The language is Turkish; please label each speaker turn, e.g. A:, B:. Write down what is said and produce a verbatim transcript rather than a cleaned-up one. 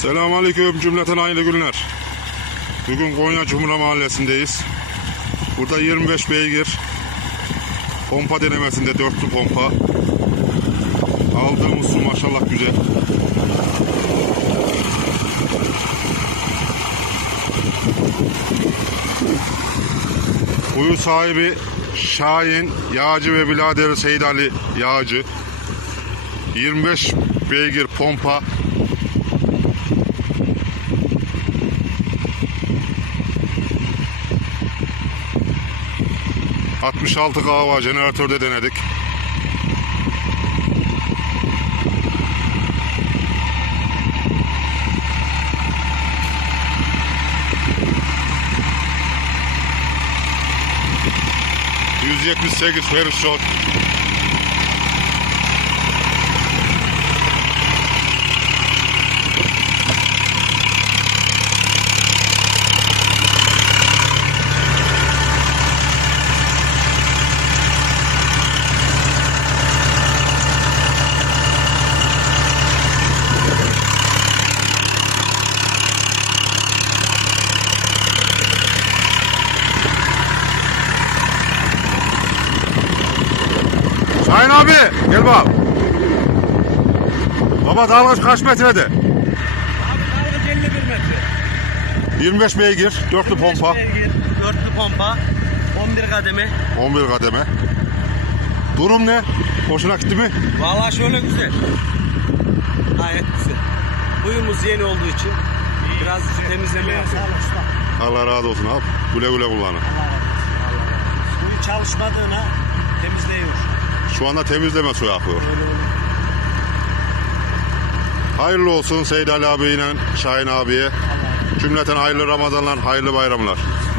A: Selamünaleyküm cümleten hayırlı günler. Bugün Konya Cumhuriyet Mahallesi'ndeyiz. Burada yirmi beş beygir pompa denemesinde dörtlü pompa. Aldığımız su maşallah güzel. Kuyu sahibi Şahin Yağcı ve biraderi Seyit Ali Yağcı. yirmi beş beygir pompa. altmış altı kahva jeneratörde denedik. yüz yetmiş sekiz Ferris shot. Şahin abi gel bak. Baba dalgıç kaç metrede?
B: Abi dalgıç elli bir metre.
A: yirmi beş beygir, dörtlü pompa.
B: Beygir, dörtlü pompa. on bir kademe.
A: on bir kademe. Durum ne? Hoşuna gitti mi?
B: Vallahi şöyle güzel. Gayet güzel. Kuyumuz yeni olduğu için biraz temizleme yapıyor.
A: Allah razı olsun abi. Güle güle kullanın.
B: Suyu çalışmadığına temizleyiyor.
A: Şu anda temizleme suyu akıyor. Hayırlı olsun Seyit Ali abiyle Şahin abiye. Cümleten hayırlı Ramazanlar, hayırlı bayramlar.